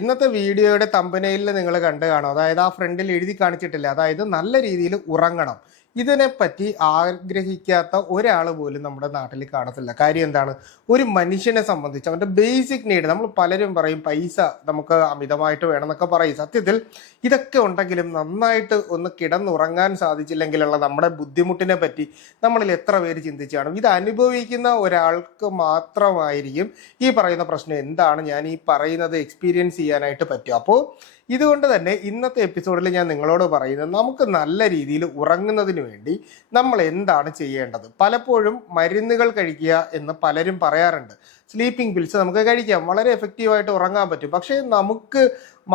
ഇന്നത്തെ വീഡിയോയുടെ തമ്പനയിൽ നിങ്ങൾ കണ്ടു കാണും. അതായത് ആ ഫ്രണ്ടിൽ എഴുതി കാണിച്ചിട്ടില്ല. അതായത് നല്ല രീതിയിൽ ഉറങ്ങണം. ഇതിനെപ്പറ്റി ആഗ്രഹിക്കാത്ത ഒരാൾ പോലും നമ്മുടെ നാട്ടിൽ കാണത്തില്ല. കാര്യം എന്താണ്? ഒരു മനുഷ്യനെ സംബന്ധിച്ച് അവൻ്റെ ബേസിക് നീഡ്, നമ്മൾ പലരും പറയും പൈസ നമുക്ക് അമിതമായിട്ട് വേണമെന്നൊക്കെ പറയും. സത്യത്തിൽ ഇതൊക്കെ ഉണ്ടെങ്കിലും നന്നായിട്ട് ഒന്ന് കിടന്നുറങ്ങാൻ സാധിച്ചില്ലെങ്കിലുള്ള നമ്മുടെ ബുദ്ധിമുട്ടിനെ പറ്റി നമ്മളിൽ എത്ര പേര് ചിന്തിച്ചു കാണും? ഇത് അനുഭവിക്കുന്ന ഒരാൾക്ക് മാത്രമായിരിക്കും ഈ പറയുന്ന പ്രശ്നം എന്താണ് ഞാൻ ഈ പറയുന്നത് എക്സ്പീരിയൻസ് ചെയ്യാനായിട്ട് പറ്റും. അപ്പോൾ ഇതുകൊണ്ട് തന്നെ ഇന്നത്തെ എപ്പിസോഡിൽ ഞാൻ നിങ്ങളോട് പറയുന്നത്, നമുക്ക് നല്ല രീതിയിൽ ഉറങ്ങുന്നതിന് വേണ്ടി നമ്മൾ എന്താണ് ചെയ്യേണ്ടത്. പലപ്പോഴും മരുന്നുകൾ കഴിക്കുക എന്ന് പലരും പറയാറുണ്ട്. സ്ലീപ്പിംഗ് പിൽസ് നമുക്ക് കഴിക്കാം, വളരെ എഫക്റ്റീവായിട്ട് ഉറങ്ങാൻ പറ്റും. പക്ഷേ നമുക്ക്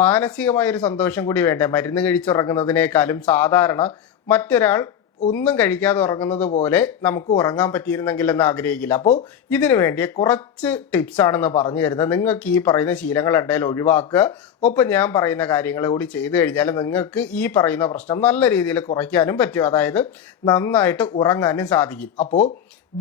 മാനസികമായൊരു സന്തോഷം കൂടി വേണ്ടേ? മരുന്ന് കഴിച്ചുറങ്ങുന്നതിനേക്കാളും സാധാരണ മറ്റൊരാൾ ഒന്നും കഴിക്കാതെ ഉറങ്ങുന്നത് പോലെ നമുക്ക് ഉറങ്ങാൻ പറ്റിയിരുന്നെങ്കിൽ എന്ന് ആഗ്രഹിക്കില്ല. അപ്പോൾ ഇതിനു വേണ്ടിയ കുറച്ച് ടിപ്സ് ആണെന്ന് പറഞ്ഞു തരുന്നത്. നിങ്ങൾക്ക് ഈ പറയുന്ന ശീലങ്ങൾ ഉണ്ടെങ്കിൽ ഒഴിവാക്കുക. ഒപ്പം ഞാൻ പറയുന്ന കാര്യങ്ങൾ കൂടി ചെയ്തു കഴിഞ്ഞാൽ നിങ്ങൾക്ക് ഈ പറയുന്ന പ്രശ്നം നല്ല രീതിയിൽ കുറയ്ക്കാനും പറ്റും. അതായത് നന്നായിട്ട് ഉറങ്ങാനും സാധിക്കും. അപ്പോൾ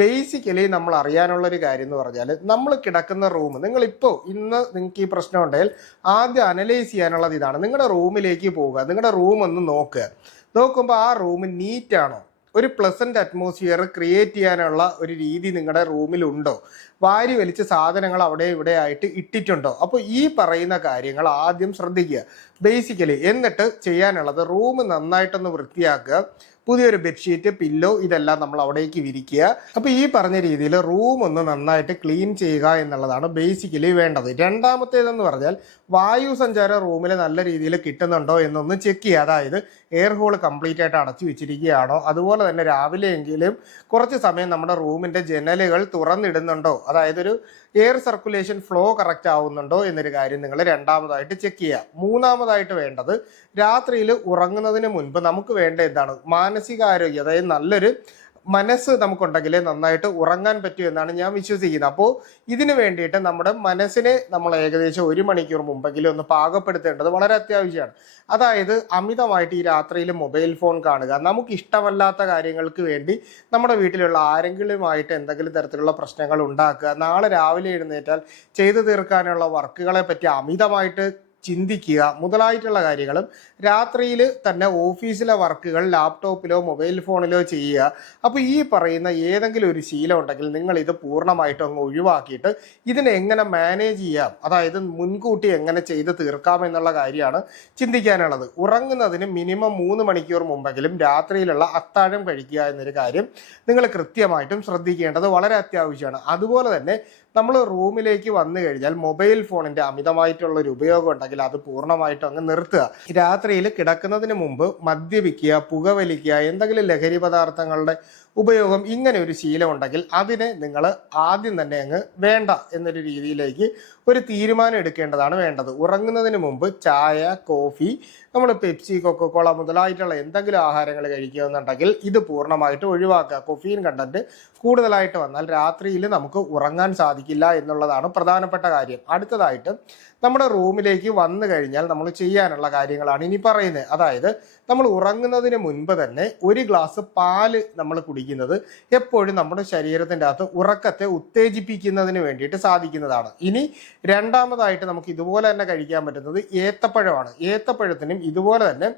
ബേസിക്കലി നമ്മൾ അറിയാനുള്ളൊരു കാര്യം എന്ന് പറഞ്ഞാൽ, നമ്മൾ കിടക്കുന്ന റൂം, നിങ്ങളിപ്പോൾ ഇന്ന് നിങ്ങൾക്ക് ഈ പ്രശ്നം ഉണ്ടെങ്കിൽ ആദ്യം അനലൈസ് ചെയ്യാനുള്ളത് ഇതാണ്. നിങ്ങളുടെ റൂമിലേക്ക് പോവുക, നിങ്ങളുടെ റൂം ഒന്ന് നോക്കുക. നോക്കുമ്പോൾ ആ റൂം നീറ്റ് ആണോ? ഒരു പ്ലസന്റ് അറ്റ്മോസ്ഫിയർ ക്രിയേറ്റ് ചെയ്യാനുള്ള ഒരു രീതി നിങ്ങളുടെ റൂമിലുണ്ടോ? വാരി വലിച്ച സാധനങ്ങൾ അവിടെ ഇവിടെ ആയിട്ട് ഇട്ടിട്ടുണ്ടോ? അപ്പോൾ ഈ പറയുന്ന കാര്യങ്ങൾ ആദ്യം ശ്രദ്ധിക്കുക ബേസിക്കലി. എന്നിട്ട് ചെയ്യാനുള്ളത്, റൂം നന്നായിട്ടൊന്ന് വൃത്തിയാക്കുക. പുതിയൊരു ബെഡ്ഷീറ്റ്, പില്ലോ, ഇതെല്ലാം നമ്മൾ അവിടേക്ക് വിരിക്കുക. അപ്പോൾ ഈ പറഞ്ഞ രീതിയിൽ റൂം ഒന്ന് നന്നായിട്ട് ക്ലീൻ ചെയ്യുക എന്നുള്ളതാണ് ബേസിക്കലി വേണ്ടത്. രണ്ടാമത്തേതെന്ന് പറഞ്ഞാൽ, വായു സഞ്ചാരം റൂമിൽ നല്ല രീതിയിൽ കിട്ടുന്നുണ്ടോ എന്നൊന്ന് ചെക്ക് ചെയ്യുക. അതായത് എയർ ഹോൾ കംപ്ലീറ്റ് ആയിട്ട് അടച്ചു വെച്ചിരിക്കുകയാണോ? അതുപോലെ തന്നെ രാവിലെയെങ്കിലും കുറച്ച് സമയം നമ്മുടെ റൂമിൻ്റെ ജനലുകൾ തുറന്നിടുന്നുണ്ടോ? അതായത് ഒരു എയർ സർക്കുലേഷൻ ഫ്ലോ കറക്റ്റ് ആവുന്നുണ്ടോ എന്നൊരു കാര്യം നിങ്ങൾ രണ്ടാമതായിട്ട് ചെക്ക് ചെയ്യുക. മൂന്നാമതായിട്ട് വേണ്ടത്, രാത്രിയിൽ ഉറങ്ങുന്നതിന് മുൻപ് നമുക്ക് വേണ്ട എന്താണ്? മാനസികാരോഗ്യം. അതായത് നല്ലൊരു മനസ്സ് നമുക്കുണ്ടെങ്കിലേ നന്നായിട്ട് ഉറങ്ങാൻ പറ്റൂ എന്നാണ് ഞാൻ വിശ്വസിക്കുന്നത്. അപ്പോൾ ഇതിനു വേണ്ടിയിട്ട് നമ്മുടെ മനസ്സിനെ നമ്മൾ ഏകദേശം 1 മണിക്കൂർ മുമ്പെങ്കിലും ഒന്ന് പാകപ്പെടുത്തേണ്ടത് വളരെ അത്യാവശ്യമാണ്. അതായത് അമിതമായിട്ട് ഈ രാത്രിയിൽ മൊബൈൽ ഫോൺ കാണുക, നമുക്ക് ഇഷ്ടമല്ലാത്ത കാര്യങ്ങൾക്ക് വേണ്ടി നമ്മുടെ വീട്ടിലുള്ള ആരെങ്കിലുമായിട്ട് എന്തെങ്കിലും തരത്തിലുള്ള പ്രശ്നങ്ങൾ ഉണ്ടാക്കുക, നാളെ രാവിലെ എഴുന്നേറ്റാൽ ചെയ്തു തീർക്കാനുള്ള വർക്കുകളെ പറ്റി അമിതമായിട്ട് ചിന്തിക്കുക മുതലായിട്ടുള്ള കാര്യങ്ങളും രാത്രിയിൽ തന്നെ ഓഫീസിലെ വർക്കുകൾ ലാപ്ടോപ്പിലോ മൊബൈൽ ഫോണിലോ ചെയ്യുക. അപ്പോൾ ഈ പറയുന്ന ഏതെങ്കിലും ഒരു ശീലം ഉണ്ടെങ്കിൽ നിങ്ങൾ ഇത് പൂർണ്ണമായിട്ടും അങ്ങ് ഒഴിവാക്കിയിട്ട് ഇതിനെ എങ്ങനെ മാനേജ് ചെയ്യാം, അതായത് മുൻകൂട്ടി എങ്ങനെ ചെയ്ത് തീർക്കാം എന്നുള്ള കാര്യമാണ് ചിന്തിക്കാനുള്ളത്. ഉറങ്ങുന്നതിന് മിനിമം 3 മണിക്കൂർ മുമ്പെങ്കിലും രാത്രിയിലുള്ള അത്താഴം കഴിക്കുക എന്നൊരു കാര്യം നിങ്ങൾ കൃത്യമായിട്ടും ശ്രദ്ധിക്കേണ്ടത് വളരെ അത്യാവശ്യമാണ്. അതുപോലെ തന്നെ നമ്മൾ റൂമിലേക്ക് വന്നു കഴിഞ്ഞാൽ മൊബൈൽ ഫോണിന്റെ അമിതമായിട്ടുള്ള ഒരു ഉപയോഗം ഉണ്ടെങ്കിൽ അത് പൂർണ്ണമായിട്ടും അങ്ങ് നിർത്തുക. രാത്രിയിൽ കിടക്കുന്നതിന് മുമ്പ് മദ്യപിക്കുക, പുകവലിക്കുക, എന്തെങ്കിലും ലഹരി പദാർത്ഥങ്ങളുടെ ഉപയോഗം, ഇങ്ങനെ ഒരു ശീലം ഉണ്ടെങ്കിൽ അതിനെ നിങ്ങൾ ആദ്യം തന്നെ അങ്ങ് വേണ്ട എന്നൊരു രീതിയിലേക്ക് ഒരു തീരുമാനം എടുക്കേണ്ടതാണ് വേണ്ടത്. ഉറങ്ങുന്നതിന് മുമ്പ് ചായ, കോഫി, നമ്മൾ പെപ്സി, കൊക്കക്കോള മുതലായിട്ടുള്ള എന്തെങ്കിലും ആഹാരങ്ങൾ കഴിക്കുക എന്നുണ്ടെങ്കിൽ ഇത് പൂർണ്ണമായിട്ട് ഒഴിവാക്കുക. കൊഫീൻ കണ്ടന്റ് കൂടുതലായിട്ട് വന്നാൽ രാത്രിയിൽ നമുക്ക് ഉറങ്ങാൻ സാധിക്കില്ല എന്നുള്ളതാണ് പ്രധാനപ്പെട്ട കാര്യം. അടുത്തതായിട്ട്, നമ്മുടെ റൂമിലേക്ക് വന്നു കഴിഞ്ഞാൽ നമ്മൾ ചെയ്യാനുള്ള കാര്യങ്ങളാണ് ഇനി പറയുന്നത്. അതായത് നമ്മൾ ഉറങ്ങുന്നതിന് മുൻപ് തന്നെ 1 ഗ്ലാസ് പാല് നമ്മൾ കുടിക്കുന്നത് എപ്പോഴും നമ്മുടെ ശരീരത്തിൻ്റെ അകത്ത് ഉറക്കത്തെ ഉത്തേജിപ്പിക്കുന്നതിന് വേണ്ടിയിട്ട് സാധിക്കുന്നതാണ്. ഇനി രണ്ടാമതായിട്ട് നമുക്ക് ഇതുപോലെ തന്നെ കഴിക്കാൻ പറ്റുന്നത് ഏത്തപ്പഴമാണ്. ഏത്തപ്പഴത്തിനും ഇതുപോലെ തന്നെ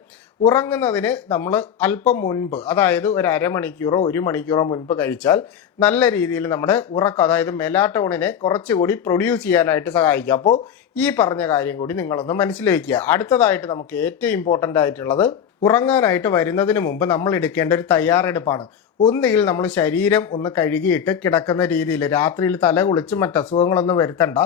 ഉറങ്ങുന്നതിന് നമ്മൾ അല്പം മുൻപ്, അതായത് ഒരു അരമണിക്കൂറോ 1 മണിക്കൂറോ മുൻപ് കഴിച്ചാൽ നല്ല രീതിയിൽ നമ്മുടെ ഉറക്കം, അതായത് മെലാറ്റോണിനെ കുറച്ചുകൂടി പ്രൊഡ്യൂസ് ചെയ്യാനായിട്ട് സഹായിക്കും. അപ്പോൾ ഈ പറഞ്ഞ കാര്യം കൂടി നിങ്ങളൊന്ന് മനസ്സിലാക്കുക. അടുത്തതായിട്ട് നമുക്ക് ഏറ്റവും ഇമ്പോർട്ടൻ്റ് ആയിട്ടുള്ളത്, ഉറങ്ങാനായിട്ട് വരുന്നതിന് മുമ്പ് നമ്മൾ എടുക്കേണ്ട ഒരു തയ്യാറെടുപ്പാണ്. ഒന്നുകിൽ നമ്മൾ ശരീരം ഒന്ന് കഴുകിയിട്ട് കിടക്കുന്ന രീതിയിൽ, രാത്രിയിൽ തല കുളിച്ച് മറ്റസുഖങ്ങളൊന്നും വരുത്തണ്ട,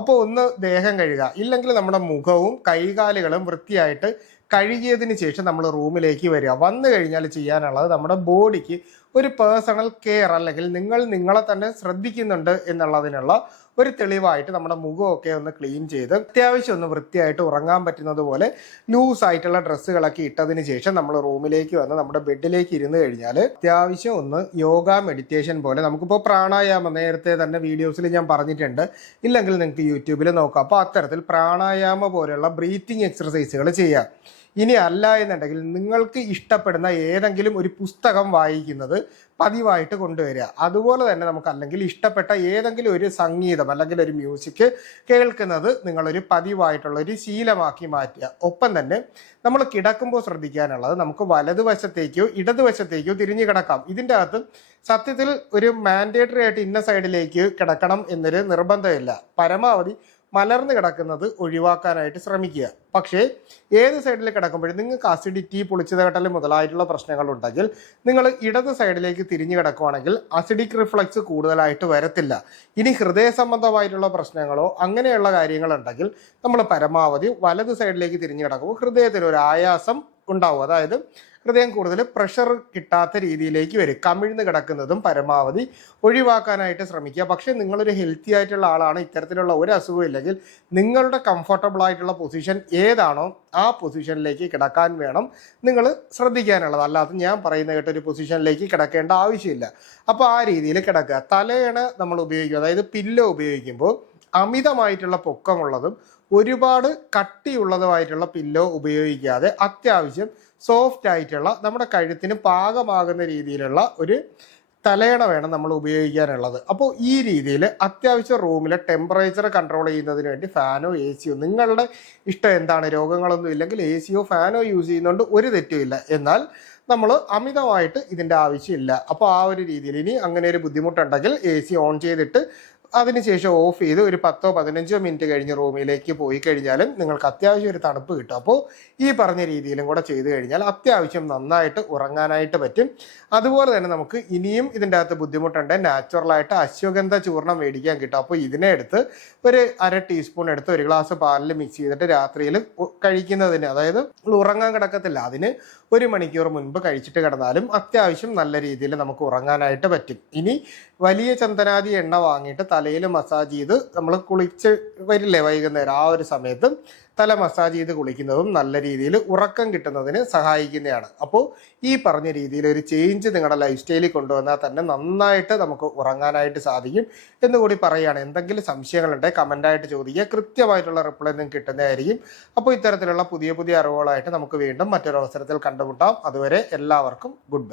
അപ്പോൾ ഒന്ന് ദേഹം കഴുകുക. ഇല്ലെങ്കിൽ നമ്മുടെ മുഖവും കൈകാലുകളും വൃത്തിയായിട്ട് കഴുകിയതിന് ശേഷം നമ്മൾ റൂമിലേക്ക് വരിക. വന്നു കഴിഞ്ഞാൽ ചെയ്യാനുള്ളത്, നമ്മുടെ ബോഡിക്ക് ഒരു പേഴ്സണൽ കെയർ, അല്ലെങ്കിൽ നിങ്ങൾ നിങ്ങളെ തന്നെ ശ്രദ്ധിക്കുന്നുണ്ട് എന്നുള്ളതിനുള്ള ഒരു തെളിവായിട്ട് നമ്മുടെ മുഖമൊക്കെ ഒന്ന് ക്ലീൻ ചെയ്ത് അത്യാവശ്യം ഒന്ന് വൃത്തിയായിട്ട് ഉറങ്ങാൻ പറ്റുന്നത് പോലെ ലൂസായിട്ടുള്ള ഡ്രസ്സുകളൊക്കെ ഇട്ടതിന് ശേഷം നമ്മൾ റൂമിലേക്ക് വന്ന് നമ്മുടെ ബെഡിലേക്ക് ഇരുന്ന് കഴിഞ്ഞാൽ അത്യാവശ്യം ഒന്ന് യോഗ മെഡിറ്റേഷൻ പോലെ, നമുക്കിപ്പോൾ പ്രാണായാമം നേരത്തെ തന്നെ വീഡിയോസിൽ ഞാൻ പറഞ്ഞിട്ടുണ്ട്, ഇല്ലെങ്കിൽ നിങ്ങൾക്ക് യൂട്യൂബിൽ നോക്കാം. അപ്പോൾ അത്തരത്തിൽ പ്രാണായാമ പോലെയുള്ള ബ്രീത്തിങ് എക്സർസൈസുകൾ ചെയ്യാം. ഇനി അല്ല എന്നുണ്ടെങ്കിൽ നിങ്ങൾക്ക് ഇഷ്ടപ്പെടുന്ന ഏതെങ്കിലും ഒരു പുസ്തകം വായിക്കുന്നത് പതിവായിട്ട് കൊണ്ടുവരിക. അതുപോലെ തന്നെ നമുക്ക് അല്ലെങ്കിൽ ഇഷ്ടപ്പെട്ട ഏതെങ്കിലും ഒരു സംഗീതം അല്ലെങ്കിൽ ഒരു മ്യൂസിക് കേൾക്കുന്നത് നിങ്ങളൊരു പതിവായിട്ടുള്ള ഒരു ശീലമാക്കി മാറ്റുക. ഒപ്പം തന്നെ നമ്മൾ കിടക്കുമ്പോൾ ശ്രദ്ധിക്കാനുള്ളത്, നമുക്ക് വലതുവശത്തേക്കോ ഇടതുവശത്തേക്കോ തിരിഞ്ഞു കിടക്കാം. ഇതിൻ്റെ അകത്ത് സത്യത്തിൽ ഒരു മാൻഡേറ്ററി ആയിട്ട് ഇന്ന സൈഡിലേക്ക് കിടക്കണം എന്നൊരു നിർബന്ധമില്ല. പരമാവധി മലർന്ന് കിടക്കുന്നത് ഒഴിവാക്കാനായിട്ട് ശ്രമിക്കുക. പക്ഷേ ഏത് സൈഡിൽ കിടക്കുമ്പോഴും നിങ്ങൾക്ക് അസിഡിറ്റി, പുളിച്ചതകട്ടൽ മുതലായിട്ടുള്ള പ്രശ്നങ്ങളുണ്ടെങ്കിൽ നിങ്ങൾ ഇടത് സൈഡിലേക്ക് തിരിഞ്ഞു കിടക്കുവാണെങ്കിൽ അസിഡിക് റിഫ്ലക്സ് കൂടുതലായിട്ട് വരത്തില്ല. ഇനി ഹൃദയ സംബന്ധമായിട്ടുള്ള പ്രശ്നങ്ങളോ അങ്ങനെയുള്ള കാര്യങ്ങളുണ്ടെങ്കിൽ നമ്മൾ പരമാവധി വലത് സൈഡിലേക്ക് തിരിഞ്ഞു കിടക്കുമ്പോൾ ഹൃദയത്തിന് ഒരു ആയാസം ഉണ്ടാവും. അതായത് ഹൃദയം കൂടുതൽ പ്രഷർ കിട്ടാത്ത രീതിയിലേക്ക് വരും. കമിഴ്ന്ന് കിടക്കുന്നതും പരമാവധി ഒഴിവാക്കാനായിട്ട് ശ്രമിക്കുക. പക്ഷേ നിങ്ങളൊരു ഹെൽത്തി ആയിട്ടുള്ള ആളാണ്, ഇത്തരത്തിലുള്ള ഒരു അസുഖവും ഇല്ലെങ്കിൽ നിങ്ങളുടെ കംഫർട്ടബിൾ ആയിട്ടുള്ള പൊസിഷൻ ഏതാണോ ആ പൊസിഷനിലേക്ക് കിടക്കാൻ വേണം നിങ്ങൾ ശ്രദ്ധിക്കാനുള്ളത്. അല്ലാതെ ഞാൻ പറയുന്ന കേട്ടൊരു പൊസിഷനിലേക്ക് കിടക്കേണ്ട ആവശ്യമില്ല. അപ്പോൾ ആ രീതിയിൽ കിടക്കുക. തലയണ നമ്മൾ ഉപയോഗിക്കുക, അതായത് പില്ലോ ഉപയോഗിക്കുമ്പോൾ അമിതമായിട്ടുള്ള പൊക്കമുള്ളതും ഒരുപാട് കട്ടിയുള്ളതുമായിട്ടുള്ള പില്ലോ ഉപയോഗിക്കാതെ അത്യാവശ്യം സോഫ്റ്റ് ആയിട്ടുള്ള നമ്മുടെ കഴുത്തിന് പാകമാകുന്ന രീതിയിലുള്ള ഒരു തലയണ വേണം നമ്മൾ ഉപയോഗിക്കാനുള്ളത്. അപ്പോൾ ഈ രീതിയിൽ അത്യാവശ്യം റൂമിലെ ടെമ്പറേച്ചർ കൺട്രോൾ ചെയ്യുന്നതിന് വേണ്ടി ഫാനോ എ സിയോ, നിങ്ങളുടെ ഇഷ്ടം എന്താണ്, രോഗങ്ങളൊന്നും ഇല്ലെങ്കിൽ എ സിയോ ഫാനോ യൂസ് ചെയ്യുന്നതുകൊണ്ട് ഒരു തെറ്റുമില്ല. എന്നാൽ നമ്മൾ അമിതമായിട്ട് ഇതിൻ്റെ ആവശ്യമില്ല. അപ്പോൾ ആ ഒരു രീതിയിൽ ഇനി അങ്ങനെ ഒരു ബുദ്ധിമുട്ടുണ്ടെങ്കിൽ എ സി ഓൺ ചെയ്തിട്ട് അതിനുശേഷം ഓഫ് ചെയ്ത് ഒരു 10-15 മിനിറ്റ് കഴിഞ്ഞ് റൂമിലേക്ക് പോയി കഴിഞ്ഞാലും നിങ്ങൾക്ക് അത്യാവശ്യം ഒരു തണുപ്പ് കിട്ടും. അപ്പോൾ ഈ പറഞ്ഞ രീതിയിലും കൂടെ ചെയ്ത് കഴിഞ്ഞാൽ അത്യാവശ്യം നന്നായിട്ട് ഉറങ്ങാനായിട്ട് പറ്റും. അതുപോലെ തന്നെ നമുക്ക് ഇനിയും ഇതിൻ്റെ അകത്ത് ബുദ്ധിമുട്ടുണ്ട്, നാച്ചുറലായിട്ട് അശ്വഗന്ധ ചൂർണം മേടിക്കാൻ കിട്ടും. അപ്പോൾ ഇതിനെ എടുത്ത് ഒരു 1/2 ടീസ്പൂൺ എടുത്ത് 1 ഗ്ലാസ് പാലിൽ മിക്സ് ചെയ്തിട്ട് രാത്രിയിൽ കഴിക്കുന്നതിന്, അതായത് ഉറങ്ങാൻ കിടക്കത്തില്ല, അതിന് 1 മണിക്കൂർ മുൻപ് കഴിച്ചിട്ട് കിടന്നാലും അത്യാവശ്യം നല്ല രീതിയിൽ നമുക്ക് ഉറങ്ങാനായിട്ട് പറ്റും. ഇനി വലിയ ചന്ദനാദി എണ്ണ വാങ്ങിയിട്ട് തലയിൽ മസാജ് ചെയ്ത് നമ്മൾ കുളിച്ച് വരില്ലേ വൈകുന്നേരം, ആ ഒരു സമയത്ത് തല മസാജ് ചെയ്ത് കുളിക്കുന്നതും നല്ല രീതിയിൽ ഉറക്കം കിട്ടുന്നതിന് സഹായിക്കുന്നതാണ്. അപ്പോൾ ഈ പറഞ്ഞ രീതിയിൽ ഒരു ചേഞ്ച് നിങ്ങളുടെ ലൈഫ് സ്റ്റൈലിൽ കൊണ്ടുവന്നാൽ തന്നെ നന്നായിട്ട് നമുക്ക് ഉറങ്ങാനായിട്ട് സാധിക്കും എന്നുകൂടി പറയുകയാണ്. എന്തെങ്കിലും സംശയങ്ങളുണ്ടെങ്കിൽ കമൻ്റായിട്ട് ചോദിക്കുക, കൃത്യമായിട്ടുള്ള റിപ്ലൈ നിങ്ങൾക്ക് കിട്ടുന്നതായിരിക്കും. അപ്പോൾ ഇത്തരത്തിലുള്ള പുതിയ പുതിയ അറിവുകളായിട്ട് നമുക്ക് വീണ്ടും മറ്റൊരു അവസരത്തിൽ കണ്ടുമുട്ടാം. അതുവരെ എല്ലാവർക്കും ഗുഡ് ബൈ.